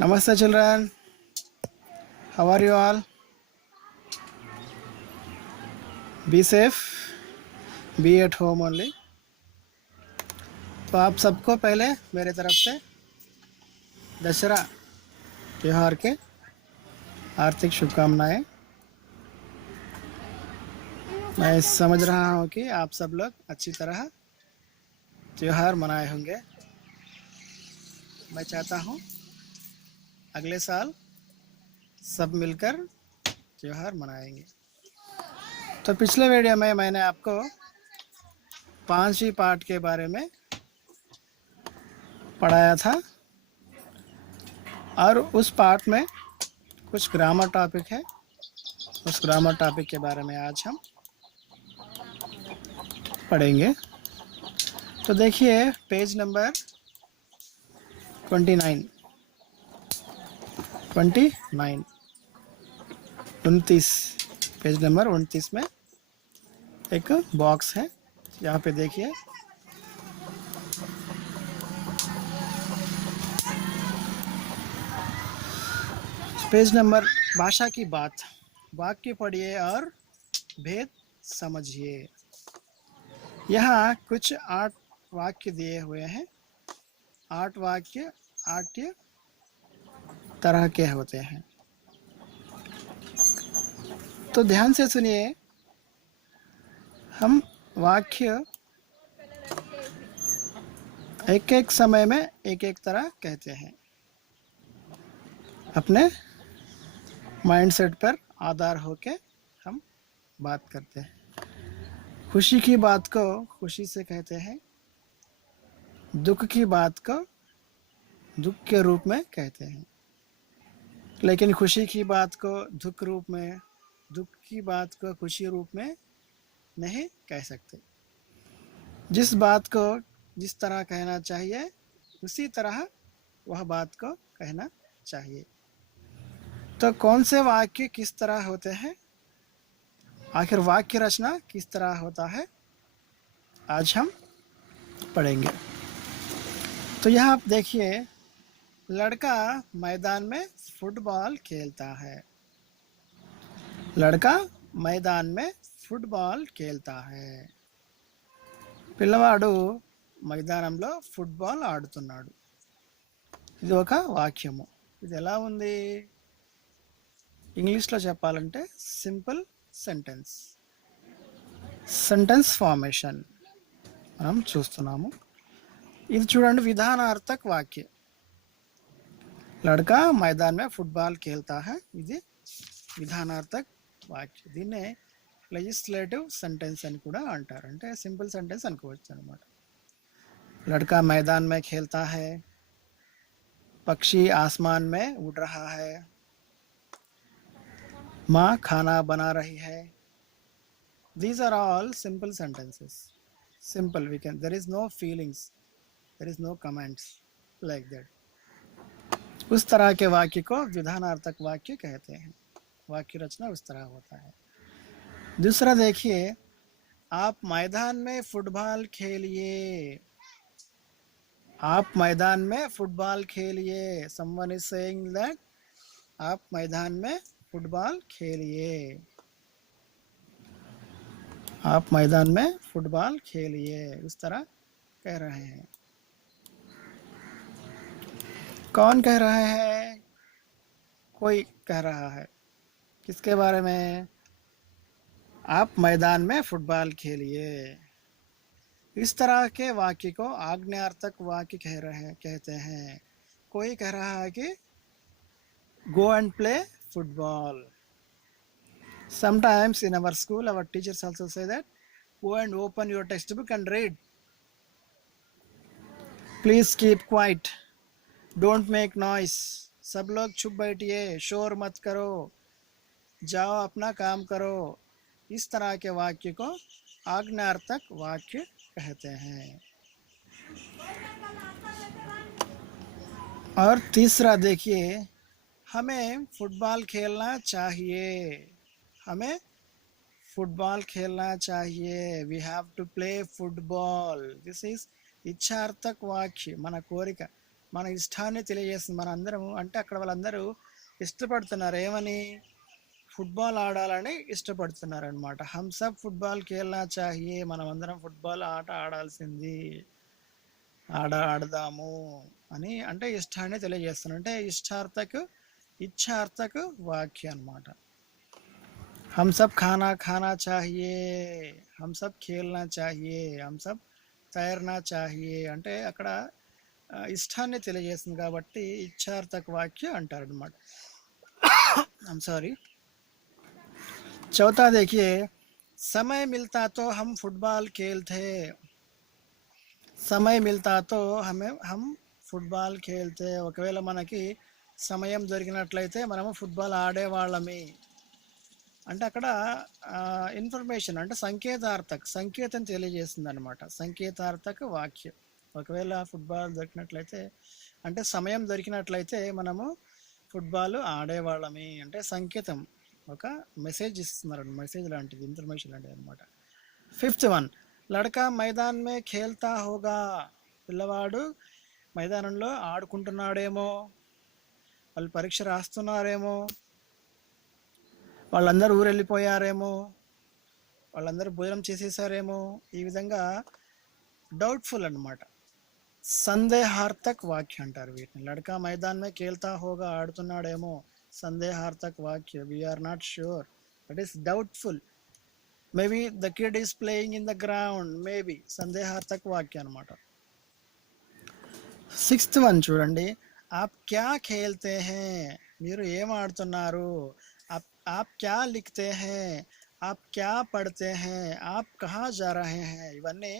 Namaste, children. How are you all? Be safe. Be at home only. तो आप सबको पहले मेरे तरफ से दशहरा त्योहार के आर्थिक शुभकामनाएं। मैं समझ रहा हूँ कि आप सब लोग अच्छी तरह त्योहार मनाए होंगे। मैं चाहता हूँ अगले साल सब मिलकर त्योहार मनाएंगे। तो पिछले वीडियो में मैंने आपको 5वीं पार्ट के बारे में पढ़ाया था और उस पार्ट में कुछ ग्रामर टॉपिक है। उस ग्रामर टॉपिक के बारे में आज हम पढ़ेंगे। तो देखिए पेज नंबर 29 29 पेज नंबर 29 में एक बॉक्स है। यहाँ पे देखिए पेज नंबर भाषा की बात, वाक्य पढ़िए और भेद समझिए। यहाँ कुछ 8 वाक्य दिए हुए हैं। 8 वाक्य 8 तरह के होते हैं। तो ध्यान से सुनिए। हम वाक्य एक एक समय में एक एक तरह कहते हैं। अपने माइंडसेट पर आधार होके हम बात करते हैं। खुशी की बात को खुशी से कहते हैं, दुख की बात को दुख के रूप में कहते हैं। लेकिन खुशी की बात को दुख रूप में, दुख की बात को खुशी रूप में नहीं कह सकते। जिस बात को जिस तरह कहना चाहिए उसी तरह वह बात को कहना चाहिए। तो कौन से वाक्य किस तरह होते हैं, आखिर वाक्य रचना किस तरह होता है, आज हम पढ़ेंगे। तो यहाँ आप देखिए, लड़का मैदान में फुटबॉल खेलता है। लड़का मैदान में फुटबॉल खेलता है। పిల్లవాడు మైదానంలో ఫుట్బాల్ ఆడుతున్నాడు. ఇది ఒక వాక్యము. ఇది ఎలా ఉంది? ఇంగ్లీష్లో చెప్పాలంటే సింపుల్ సెంటెన్స్. సెంటెన్స్ ఫార్మేషన్ మనం చూస్తున్నాము. ఇది చూడండి, విధానార్థక వాక్య. लड़का मैदान में फुटबॉल खेलता है, ఇది విధానార్థక వాక్య. దీన్నే లెజిస్లేటివ్ సెంటెన్స్ అని కూడా అంటారు. అంటే సింపుల్ సెంటెన్స్ అనుకోవచ్చు అనమాట. लड़का मैदान में खेलता है, पक्षी आसमान में उड़ रहा है, माँ खाना बना रही है. These are all simple sentences. Simple, we can, there is no feelings, there is no comments like that. उस तरह के वाक्य को विधानार्थक वाक्य कहते हैं. वाक्य रचना उस तरह होता है. दूसरा देखिए, आप मैदान में फुटबॉल खेलिए. आप मैदान में फुटबॉल खेलिए. Someone is saying that आप मैदान में फुटबॉल खेलिए. आप मैदान में फुटबॉल खेलिए, उस तरह कह रहे हैं. कौन कह रहा है? कोई कह रहा है. किसके बारे में? आप मैदान में फुटबॉल खेलिए. इस तरह के वाक्य को आज्ञार्थक वाक्य कहते हैं. कोई कह रहा है कि go and play football. Sometimes in our school our teachers also say that go and open your textbook and read. Please keep quiet. Don't make noise. सब लोग चुप बैठिए, शोर मत करो, जाओ अपना काम करो. इस तरह के वाक्य को आज्ञार्थक वाक्य कहते हैं. और तीसरा देखिए, हमें फुटबॉल खेलना चाहिए. हमें फुटबॉल खेलना चाहिए. We have to play football. This is इच्छार्थक वाक्य, మన కోరిక. మన ఇష్టాన్ని తెలియజేస్తుంది. మన అందరం అంటే అక్కడ వాళ్ళందరూ ఇష్టపడుతున్నారు ఏమని, ఫుట్బాల్ ఆడాలని ఇష్టపడుతున్నారు అనమాట. హమ్ సబ్ ఫుట్బాల్ ఖేల్నా చాహియే, మనం అందరం ఫుట్బాల్ ఆట ఆడాల్సింది, ఆడదాము అని అంటే ఇష్టాన్ని తెలియజేస్తున్నారు. అంటే ఇష్టార్థకు ఇచ్ఛార్థకు వాక్య అనమాట. हम सब खाना खाना चाहिए, हम सब खेलना चाहिए, हम सब తైర్నా చాహియే అంటే అక్కడ ఇష్టాన్ని తెలియజేస్తుంది కాబట్టి ఇచ్ఛార్థక వాక్య అంటారు అనమాట. I'm sorry. चौथा देखिए, समय मिलता तो हम फुटबॉल खेलते, समय मिलता तो हम ఫుట్బాల్ ఖేల్తే, ఒకవేళ మనకి సమయం దొరికినట్లయితే మనము ఫుట్బాల్ ఆడేవాళ్ళమి అంటే అక్కడ ఇన్ఫర్మేషన్ అంటే సంకేతం తెలియజేస్తుంది అనమాట. సంకేతార్థక వాక్యం. ఒకవేళ ఫుట్బాల్ దొరికినట్లయితే అంటే సమయం దొరికినట్లయితే మనము ఫుట్బాల్ ఆడేవాళ్ళమి అంటే సంకేతం, ఒక మెసేజ్ ఇస్తున్నారు, మెసేజ్ లాంటిది, ఇన్ఫర్మేషన్ లాంటిది అనమాట. ఫిఫ్త్ వన్, లడకా మైదాన్ మే ఖేల్తా హోగా, పిల్లవాడు మైదానంలో ఆడుకుంటున్నాడేమో, వాళ్ళు పరీక్ష రాస్తున్నారేమో, వాళ్ళందరూ ఊరెళ్ళిపోయారేమో, వాళ్ళందరూ భోజనం చేసేసారేమో, ఈ విధంగా డౌట్ఫుల్ అనమాట. సందేహార్థక్ వాక్య అంటారు వీటిని. లడకా మైదాన్ మే ఖేల్తా హోగా, ఆడుతున్నాడేమో, సందేహార్థక్ వాక్య, we are not sure, that is doubtful. Maybe the kid is playing in the ground, maybe సందేహార్థక్ వాక్య అనమాట. సిక్స్త్ వన్ చూడండి, ఆప్ క్యా ఖేల్తే హే, మీరు ఏం ఆడుతున్నారు, आप क्या लिखते हैं, आप क्या पढ़ते हैं, आप कहाँ जा रहे हैं, ఇవన్నీ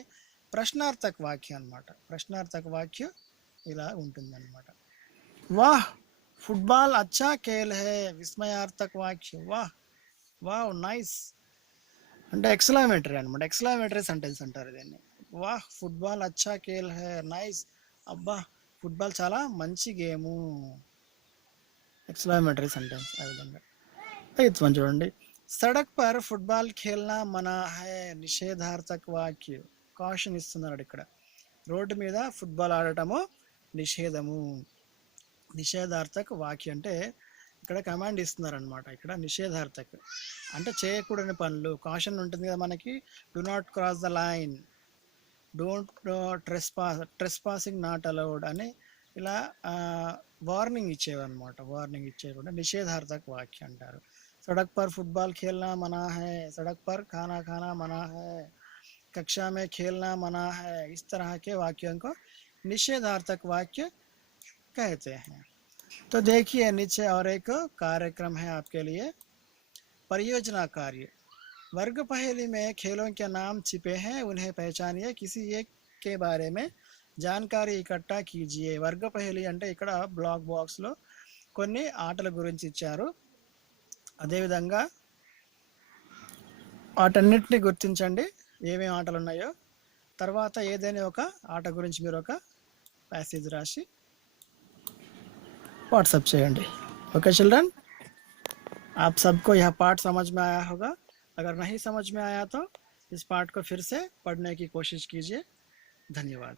ప్రశ్నార్థక వాక్యం అన్నమాట. ప్రశ్నార్థక వాక్యం ఇలా ఉంటుందన్నమాట. వాహ్ ఫుట్బాల్ అచ్చా ఖేల్ హే, విస్మయార్థక వాక్యం. వాహ్ వావ్ నైస్ అంటే ఎక్స్క్లమేటరీ అనమాట. ఎక్స్క్లమేటరీ సెంటెన్స్ అంటారు దీన్ని. వాహ్ ఫుట్బాల్ అచ్చా ఖేల్ హే, నైస్, అబ్బా ఫుట్బాల్ చాలా మంచి గేము, ఎక్స్క్లమేటరీ సెంటెన్స్. ఆ విధంగా ఎయిత్ వన్ చూడండి, సడక్ పర్ ఫుట్బాల్ ఖేల్నా మనా హై, నిషేధార్థక వాక్య, కాషన్ ఇస్తున్నారు ఇక్కడ. రోడ్డు మీద ఫుట్బాల్ ఆడటము నిషేధము. నిషేధార్థక వాక్య అంటే ఇక్కడ కమాండ్ ఇస్తున్నారు అనమాట. ఇక్కడ నిషేధార్థక అంటే చేయకూడని పనులు, కాషన్ ఉంటుంది కదా మనకి, do not cross the line, don't trespassing not allowed అని ఇలా వార్నింగ్ ఇచ్చేవన్నమాట. వార్నింగ్ ఇచ్చేయకుండా నిషేధార్థక వాక్య అంటారు. सड़क पर फुटबॉल खेलना मना है, सड़क पर खाना खाना मना है, कक्षा में खेलना मना है, इस तरह के वाक्यों को निषेधार्थक वाक्य कहते हैं. तो देखिए नीचे और एक कार्यक्रम है आपके लिए, परियोजना कार्य. वर्ग पहेली में खेलों के नाम छिपे हैं, उन्हें पहचानिए, किसी एक के बारे में जानकारी इकट्ठा कीजिए. वर्ग पहेली అంటే ఇక్కడ బ్లాక్ బాక్స్ లో కొన్ని ఆటల గురించి ఇచ్చారు. అదేవిధంగా వాటన్నిటిని గుర్తించండి, ఏమేమి ఆటలు ఉన్నాయో. తర్వాత ఏదైనా ఒక ఆట గురించి మీరు ఒక ప్యాసేజ్ రాసి व्हाट्सएप చేయండి. ओके चिल्ड्रन, आप सबको यह पाठ समझ में आया होगा. अगर नहीं समझ में आया तो इस पाठ को फिर से पढ़ने की कोशिश कीजिए. धन्यवाद.